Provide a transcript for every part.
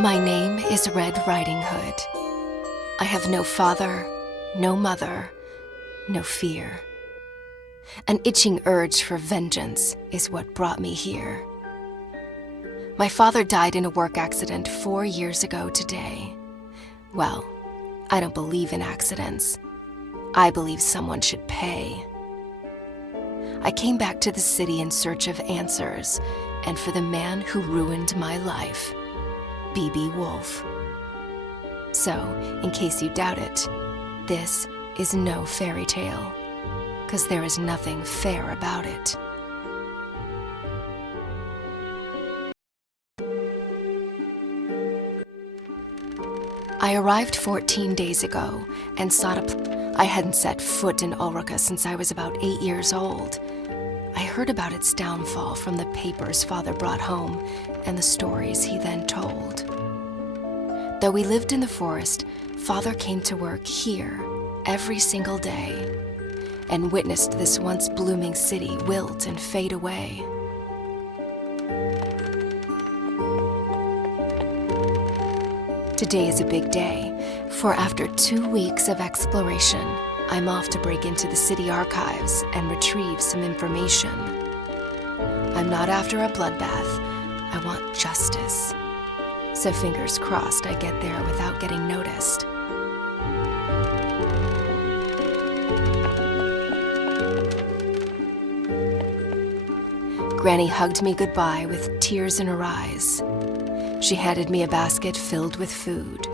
My name is Red Riding Hood. I have no father, no mother, no fear. An itching urge for vengeance is what brought me here. My father died in a work accident 4 years ago today. Well, I don't believe in accidents. I believe someone should pay. I came back to the city in search of answers, and for the man who ruined my life, B.B. Woolfe. So, in case you doubt it, this is no fairy tale, 'cause there is nothing fair about it. I arrived 14 days ago and I hadn't set foot in Ulrika since I was about 8 years old. I heard about its downfall from the papers Father brought home and the stories he then told. Though we lived in the forest, Father came to work here every single day and witnessed this once blooming city wilt and fade away. Today is a big day, for after 2 weeks of exploration, I'm off to break into the city archives and retrieve some information. I'm not after a bloodbath. I want justice. So fingers crossed I get there without getting noticed. Granny hugged me goodbye with tears in her eyes. She handed me a basket filled with food.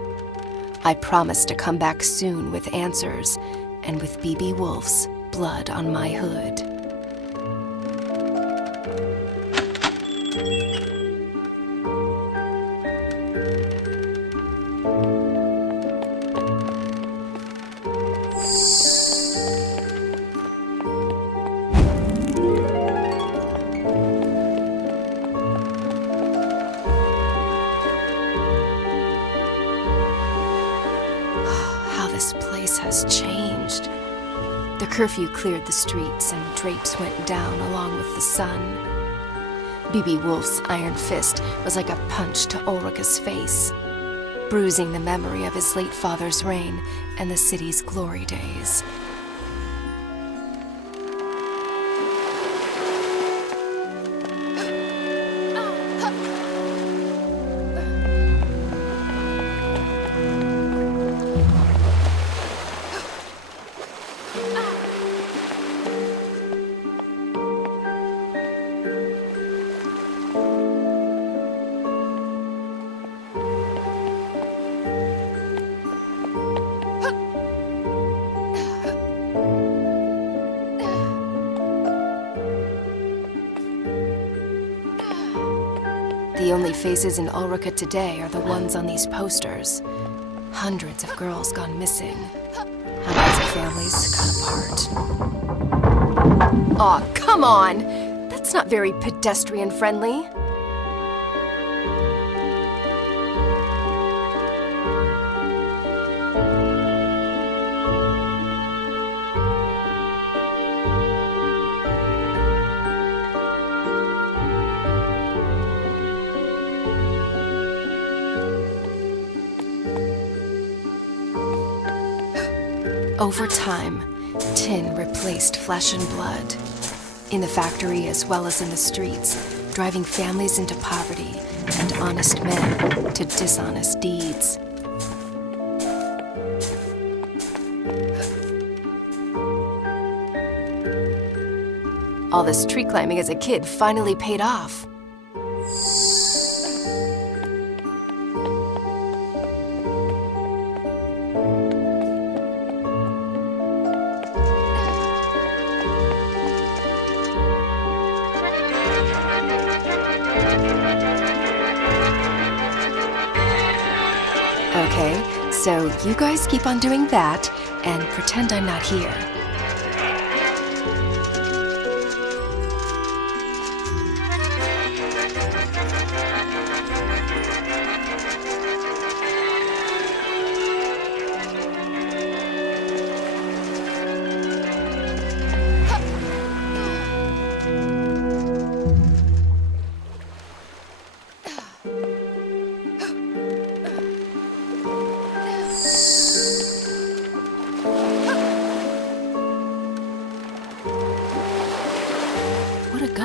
I promised to come back soon with answers and with B.B. Woolfe's blood on my hood. This place has changed. The curfew cleared the streets and drapes went down along with the sun. B.B. Woolfe's iron fist was like a punch to Ulrika's face, bruising the memory of his late father's reign and the city's glory days. The only faces in Ulrika today are the ones on these posters. Hundreds of girls gone missing. Hundreds of families cut apart. Aw, come on! That's not very pedestrian-friendly. Over time, tin replaced flesh and blood. In the factory as well as in the streets, driving families into poverty and honest men to dishonest deeds. All this tree climbing as a kid finally paid off. Okay, so you guys keep on doing that and pretend I'm not here.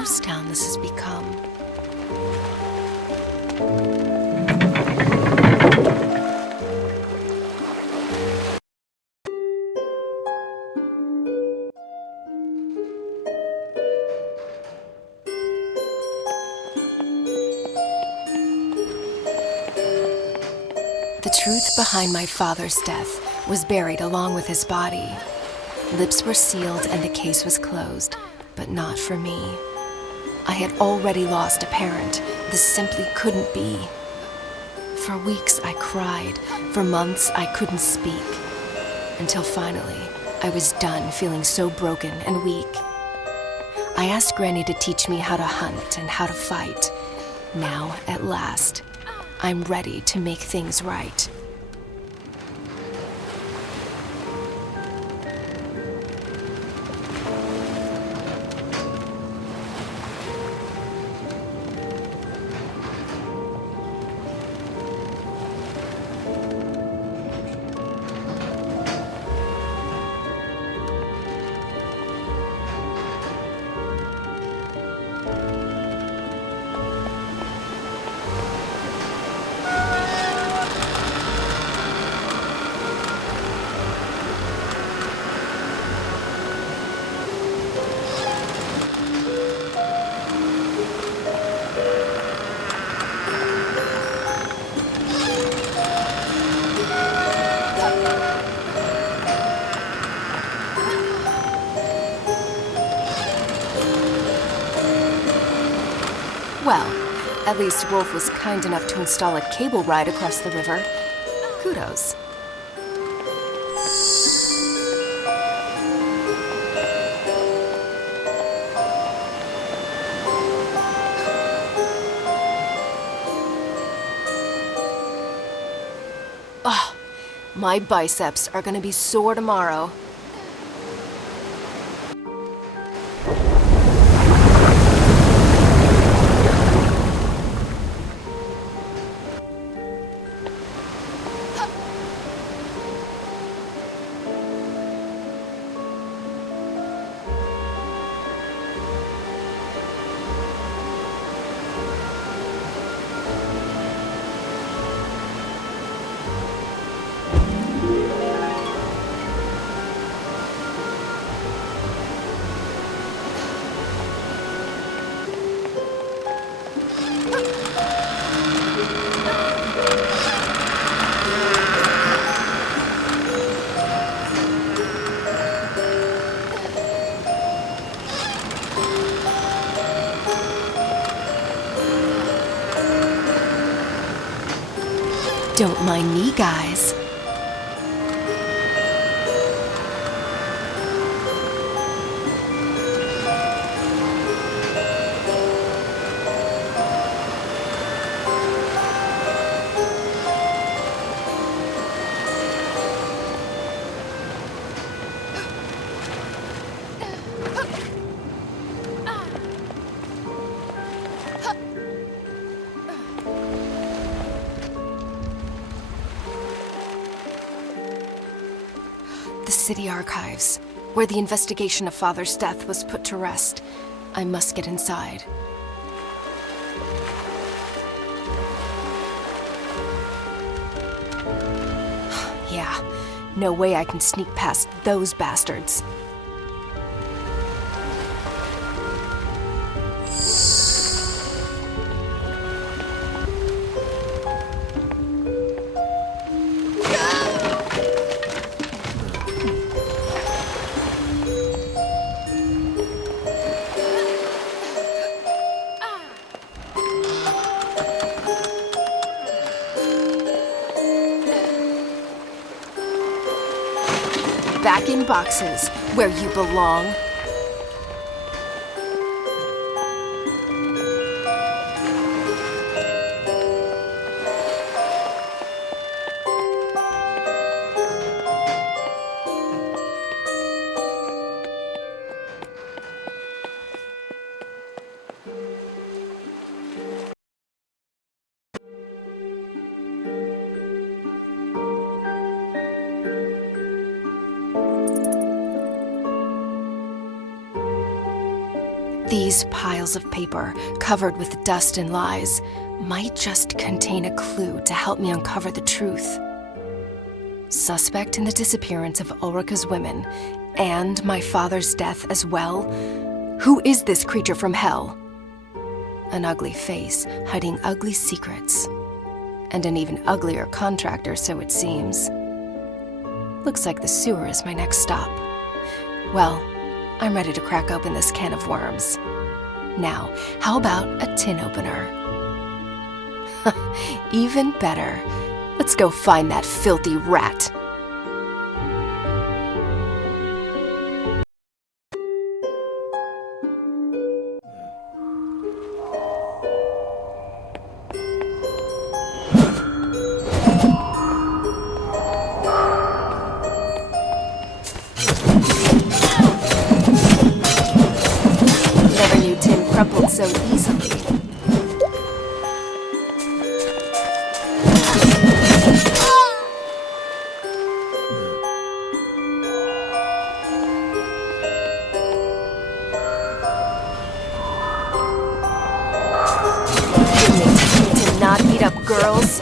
ghost town this has become. The truth behind my father's death was buried along with his body. Lips were sealed and the case was closed, but not for me. I had already lost a parent. This simply couldn't be. For weeks I cried. For months I couldn't speak. Until finally, I was done feeling so broken and weak. I asked Granny to teach me how to hunt and how to fight. Now, at last, I'm ready to make things right. Well, at least Woolfe was kind enough to install a cable ride across the river. Kudos. Oh, my biceps are gonna be sore tomorrow. Don't mind me, guys. The city archives, where the investigation of Father's death was put to rest. I must get inside. Yeah, no way I can sneak past those bastards. Back in boxes, where you belong. These piles of paper, covered with dust and lies, might just contain a clue to help me uncover the truth. Suspect in the disappearance of Ulrika's women, and my father's death as well. Who is this creature from hell? An ugly face, hiding ugly secrets. And an even uglier contractor, so it seems. Looks like the sewer is my next stop. Well, I'm ready to crack open this can of worms. Now, how about a tin opener? Even better. Let's go find that filthy rat. Never knew tin crumpled so easily. Not beat up girls.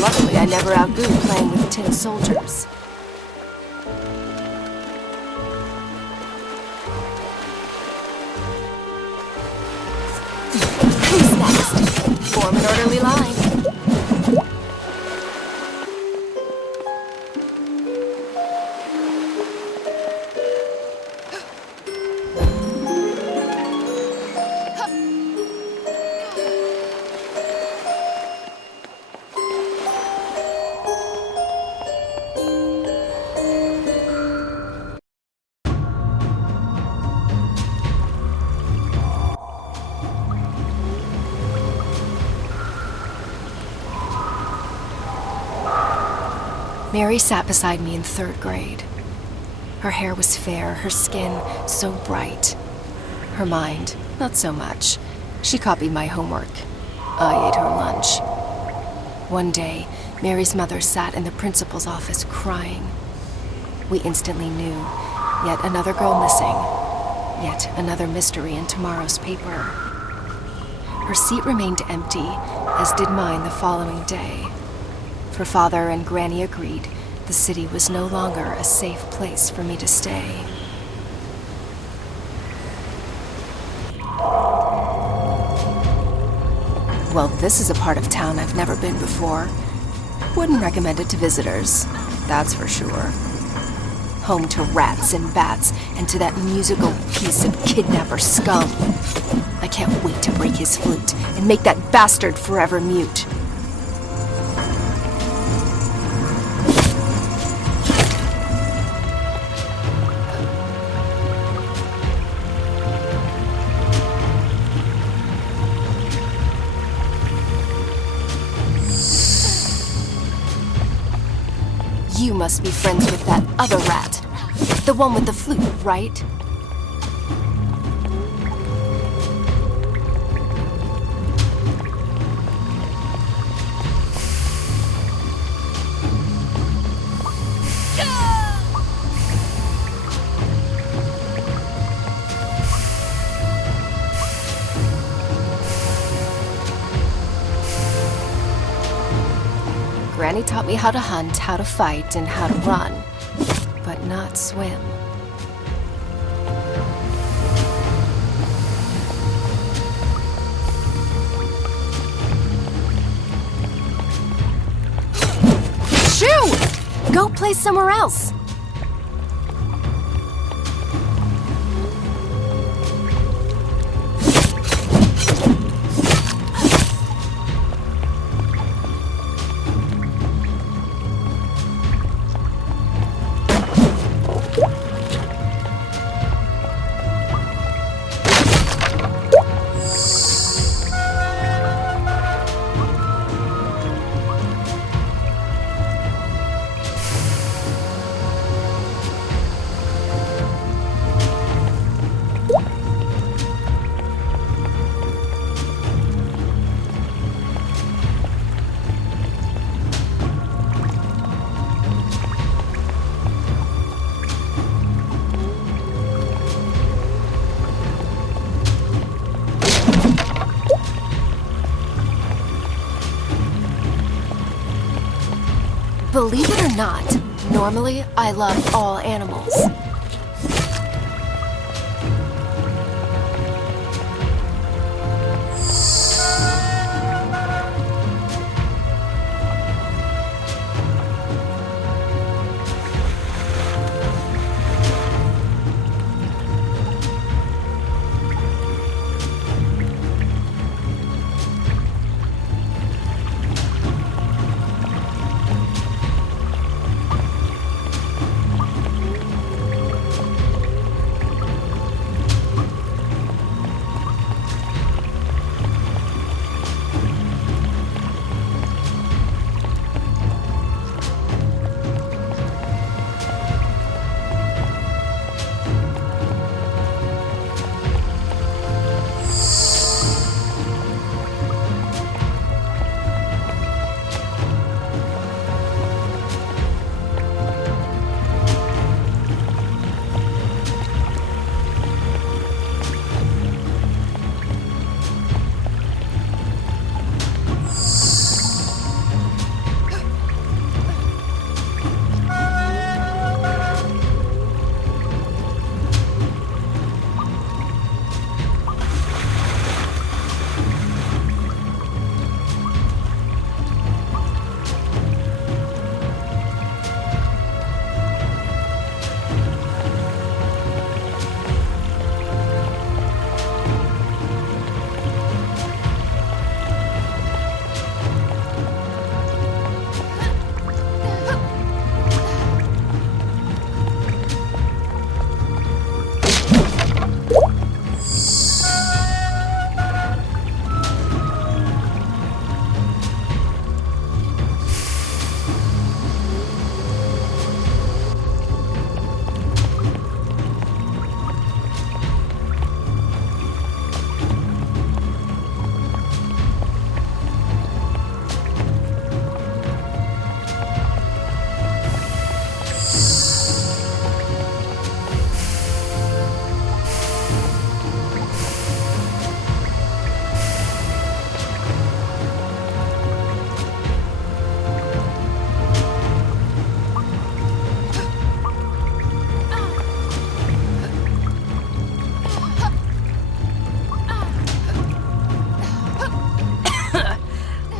Luckily, I never outgrew playing with tin soldiers. Who's next? Form an orderly line. Mary sat beside me in 3rd grade. Her hair was fair, her skin so bright. Her mind, not so much. She copied my homework. I ate her lunch. One day, Mary's mother sat in the principal's office crying. We instantly knew, yet another girl missing. Yet another mystery in tomorrow's paper. Her seat remained empty, as did mine the following day. For Father and Granny agreed the city was no longer a safe place for me to stay. Well, this is a part of town I've never been before. Wouldn't recommend it to visitors, that's for sure. Home to rats and bats, and to that musical piece of kidnapper scum. I can't wait to break his flute and make that bastard forever mute. You must be friends with that other rat. The one with the flute, right? Granny taught me how to hunt, how to fight, and how to run, but not swim. Shoo! Go play somewhere else. Believe it or not, normally I love all animals.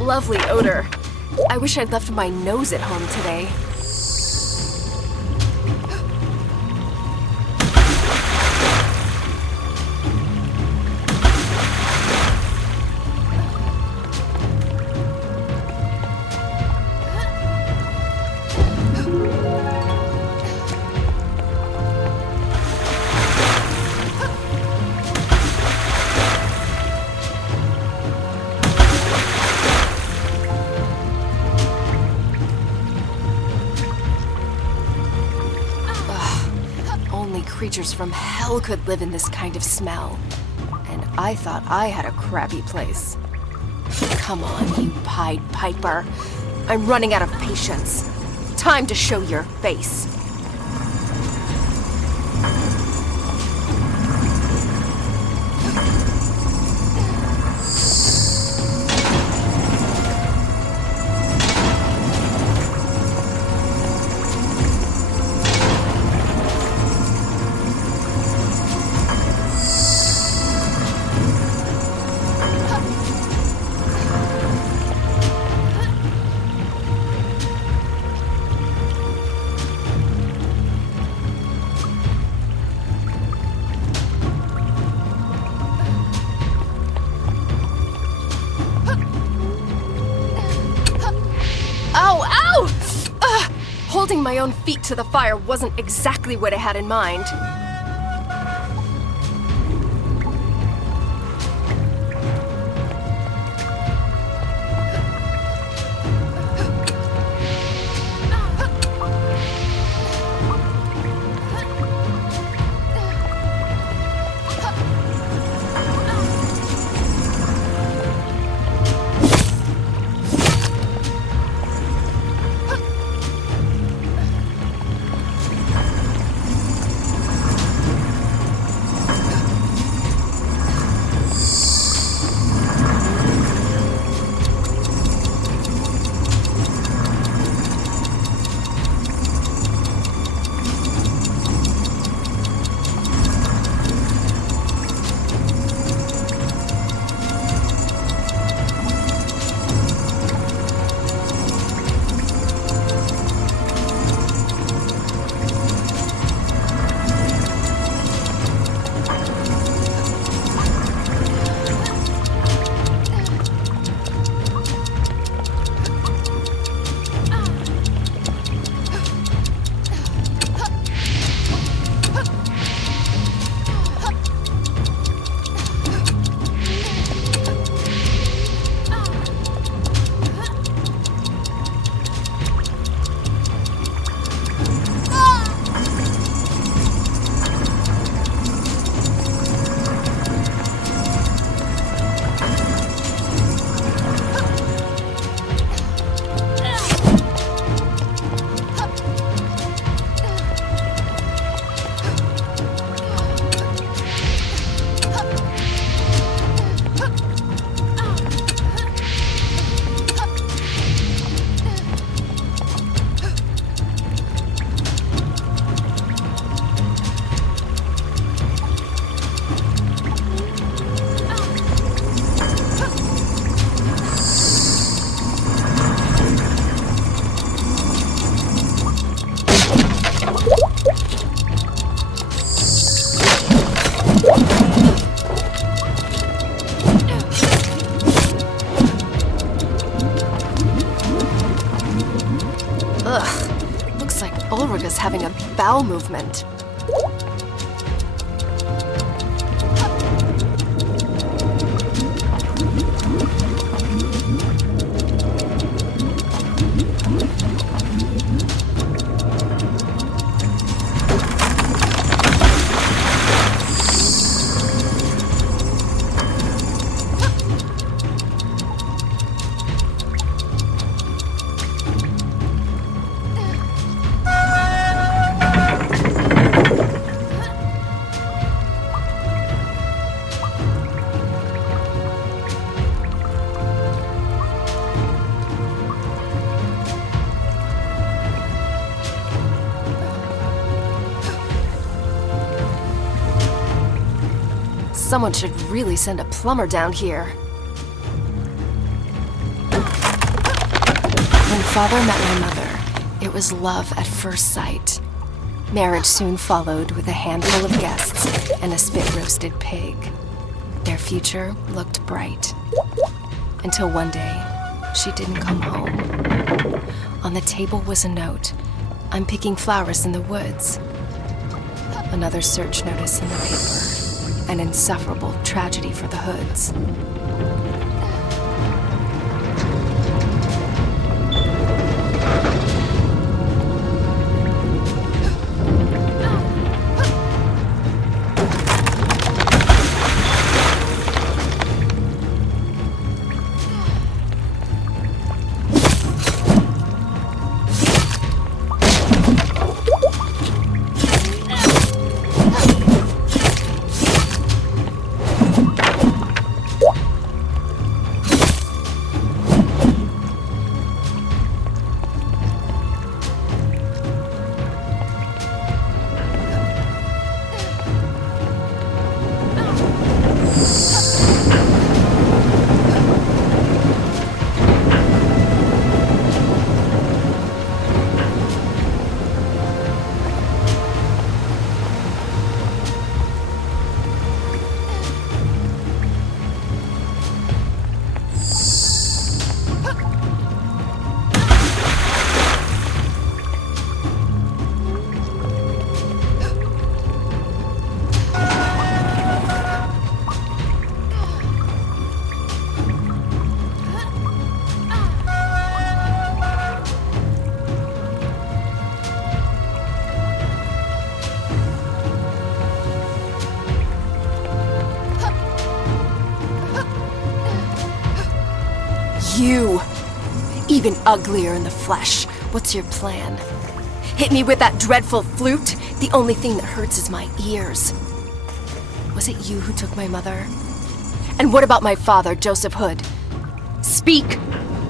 Lovely odor. I wish I'd left my nose at home today. Creatures from hell could live in this kind of smell. And I thought I had a crappy place. Come on, you Pied Piper. I'm running out of patience. Time to show your face. Holding my own feet to the fire wasn't exactly what I had in mind. bowel movement. Someone should really send a plumber down here. When Father met my mother, it was love at first sight. Marriage soon followed with a handful of guests and a spit-roasted pig. Their future looked bright. Until one day, she didn't come home. On the table was a note. "I'm picking flowers in the woods." Another search notice in the paper. An insufferable tragedy for the Hoods. You! Even uglier in the flesh. What's your plan? Hit me with that dreadful flute? The only thing that hurts is my ears. Was it you who took my mother? And what about my father, Joseph Hood? Speak,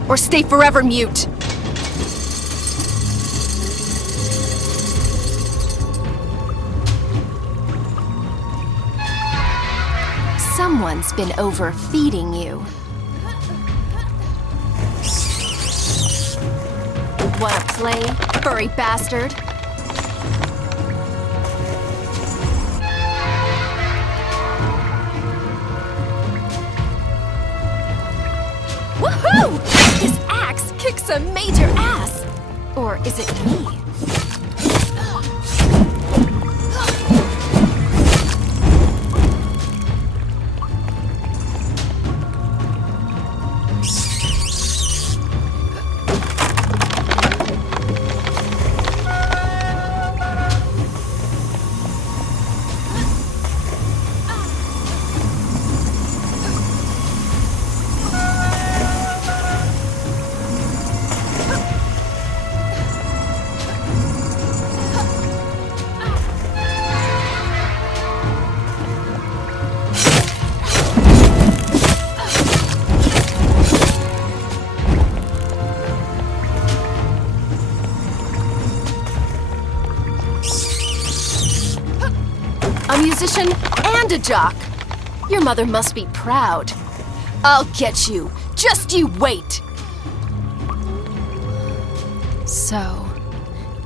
or stay forever mute. Someone's been overfeeding you. Wanna play, furry bastard? Woohoo! His axe kicks some major ass! Or is it me? A musician and a jock. Your mother must be proud. I'll get you. Just you wait. So,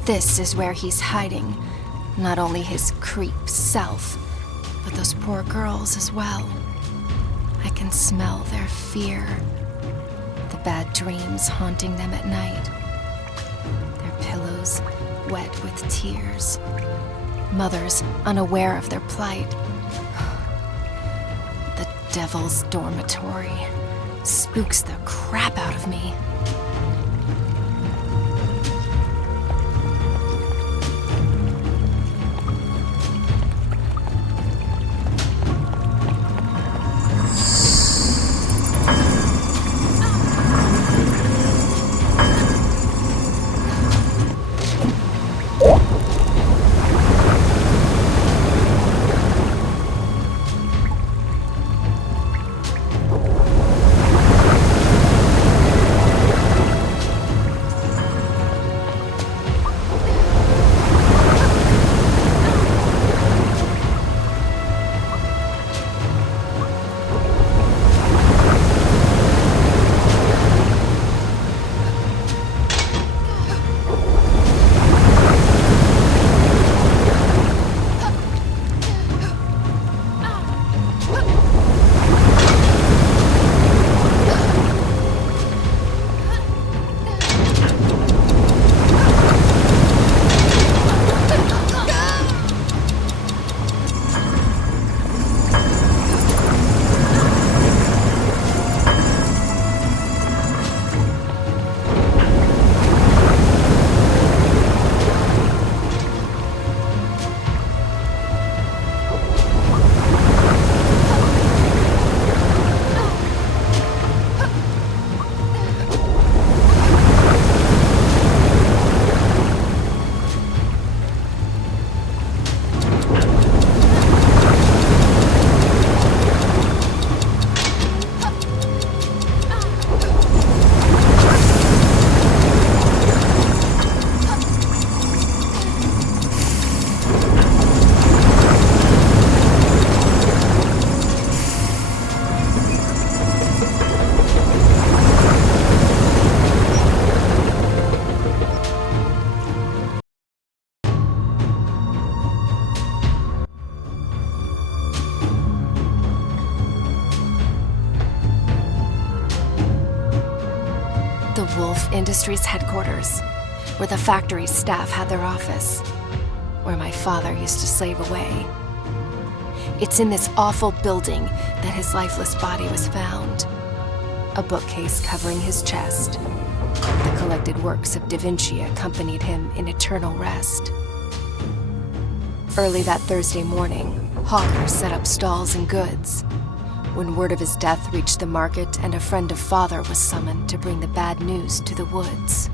this is where he's hiding. Not only his creep self, but those poor girls as well. I can smell their fear. The bad dreams haunting them at night. Their pillows wet with tears. Mothers unaware of their plight. The devil's dormitory spooks the crap out of me. The Woolfe Industries headquarters, where the factory's staff had their office, where my father used to slave away. It's in this awful building that his lifeless body was found. A bookcase covering his chest. The collected works of Da Vinci accompanied him in eternal rest. Early that Thursday morning, hawkers set up stalls and goods. When word of his death reached the market and a friend of father was summoned to bring the bad news to the woods.